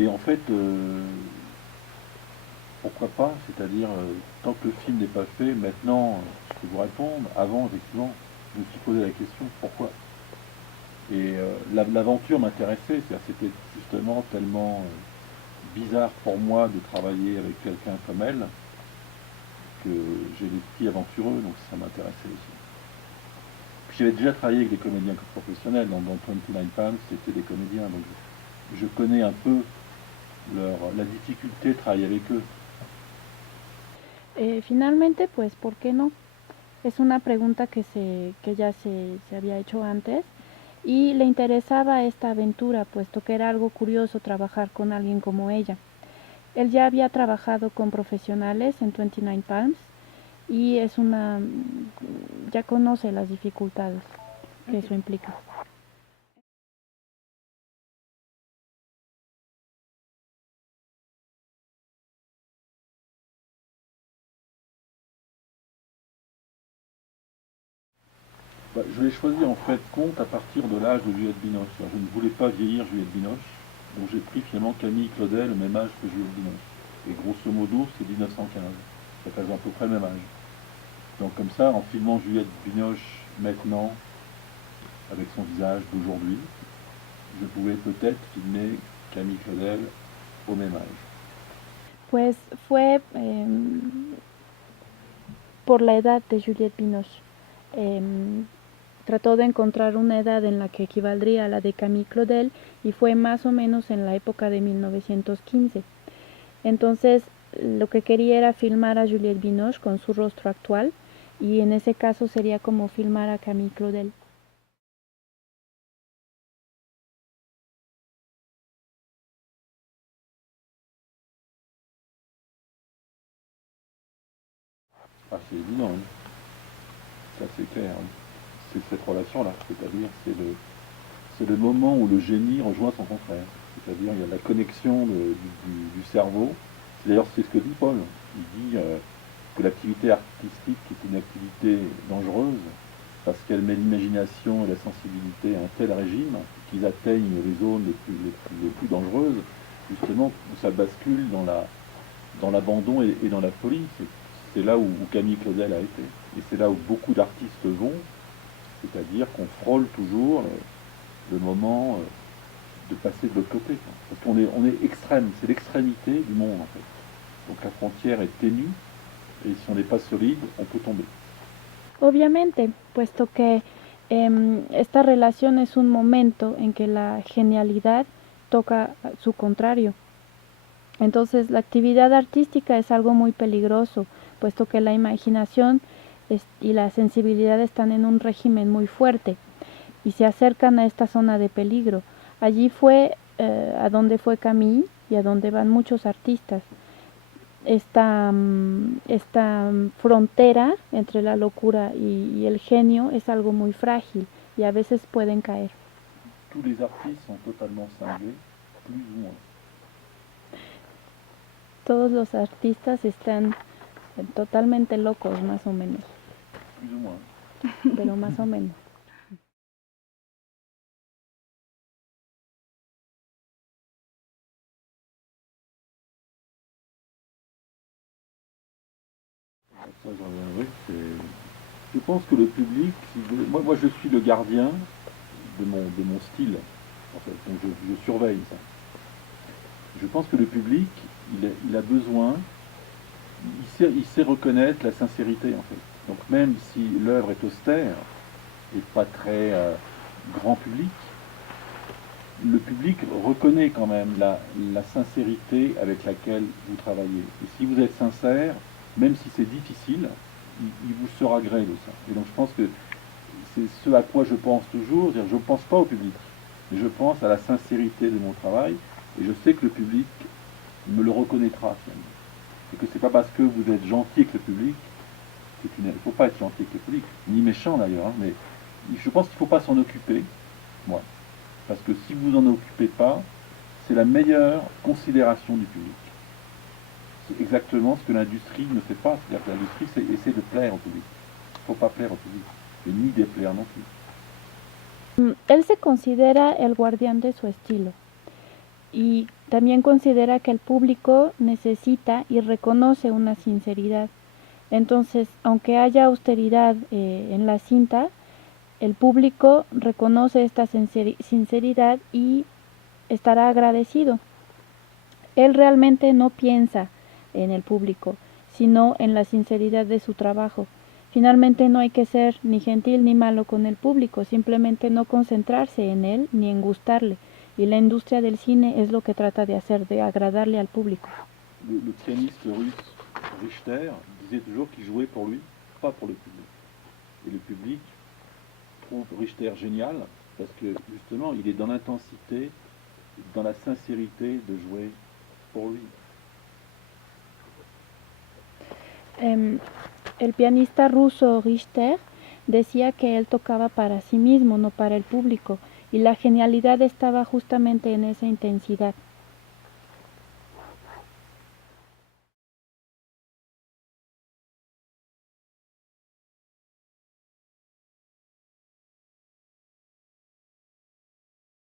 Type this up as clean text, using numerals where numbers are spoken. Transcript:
Mais en fait, pourquoi pas? C'est-à-dire, tant que le film n'est pas fait, maintenant, je peux vous répondre. Avant, effectivement, je me suis posé la question, pourquoi? Et l'aventure m'intéressait, c'était justement tellement bizarre pour moi de travailler avec quelqu'un comme elle que j'ai l'esprit aventureux, donc ça m'intéressait aussi. Puis j'avais déjà travaillé avec des comédiens professionnels, dans 29 Palms, c'était des comédiens, donc je connais un peu la difficulté de travailler avec eux. Finalmente, pues, ¿por qué no? Es una pregunta que ya se había hecho antes y le interesaba esta aventura, puesto que era algo curioso trabajar con alguien como ella. Él ya había trabajado con profesionales en 29 Palms y ya conoce las dificultades que eso implica. Bah, je l'ai choisi en fait compte à partir de l'âge de Juliette Binoche. Alors, je ne voulais pas vieillir Juliette Binoche, donc j'ai pris finalement Camille Claudel, au même âge que Juliette Binoche. Et grosso modo, c'est 1915. Ça fait à peu près le même âge. Donc comme ça, en filmant Juliette Binoche maintenant, avec son visage d'aujourd'hui, je pouvais peut-être filmer Camille Claudel au même âge. Pues fue por la edad de Juliette Binoche. Trató de encontrar una edad en la que equivaldría a la de Camille Claudel y fue más o menos en la época de 1915. Entonces, lo que quería era filmar a Juliette Binoche con su rostro actual y en ese caso sería como filmar a Camille Claudel. Ah, c'est évident, hein. Ça c'est clair, hein. C'est cette relation-là, c'est-à-dire c'est le moment où le génie rejoint son contraire. C'est-à-dire il y a la connexion du cerveau. D'ailleurs c'est ce que dit Paul. Il dit que l'activité artistique est une activité dangereuse parce qu'elle met l'imagination et la sensibilité à un tel régime qu'ils atteignent les zones les plus dangereuses, justement où ça bascule dans l'abandon et dans la folie. C'est là où Camille Claudel a été. Et c'est là où beaucoup d'artistes vont, c'est-à-dire qu'on frôle toujours le moment de passer de l'autre côté. Parce on est extrême, c'est l'extrémité du monde en fait. Donc la frontière est ténue et si on n'est pas solide, on peut tomber. Obviamente, puesto que esta relación es un momento en que la genialidad toca su contrario. Entonces, la actividad artística es algo muy peligroso, puesto que la imaginación y la sensibilidad están en un régimen muy fuerte y se acercan a esta zona de peligro. Allí fue a donde fue Camille y a donde van muchos artistas. Esta frontera entre la locura y el genio es algo muy frágil y a veces pueden caer. Tous les artistes sont totalement cinglés, plus ou moins. Todos los artistas están totalmente locos, más o menos, Plus ou moins. pero más o menos. Ça, j'en reviendrai. Je pense que le public, moi je suis le gardien de mon style, en fait. Donc je surveille ça. Je pense que le public, il a besoin, il sait reconnaître la sincérité en fait. Donc même si l'œuvre est austère et pas très grand public, le public reconnaît quand même la sincérité avec laquelle vous travaillez. Et si vous êtes sincère, même si c'est difficile, il vous sera gré de ça. Et donc je pense que c'est ce à quoi je pense toujours, je ne pense pas au public, mais je pense à la sincérité de mon travail, et je sais que le public me le reconnaîtra finalement. Et que c'est pas parce que vous êtes gentil avec le public, il ne faut pas être gentil avec le public, ni méchant d'ailleurs, hein, mais je pense qu'il ne faut pas s'en occuper, moi. Parce que si vous en occupez pas, c'est la meilleure considération du public. C'est exactement ce que l'industrie ne fait pas. C'est-à-dire que l'industrie essaie de plaire au public. Il ne faut pas plaire au public. Et ni déplaire non plus. Él se considera el guardián de su estilo. y también considera que el público necesita y reconoce una sinceridad. Entonces, aunque haya austeridad en la cinta, el público reconoce esta sinceridad y estará agradecido. Él realmente no piensa en el público, sino en la sinceridad de su trabajo. Finalmente no hay que ser ni gentil ni malo con el público, simplemente no concentrarse en él ni en gustarle. Y la industria del cine es lo que trata de hacer, de agradarle al público. Le pianiste russe Richter disait toujours qu'il jouait pour lui, pas pour le public. Et le public trouve Richter génial parce que justement il est dans l'intensité, dans la sincérité de jouer pour lui. El pianista ruso Richter decía que él tocaba para sí mismo, no para el público, y la genialidad estaba justamente en esa intensidad.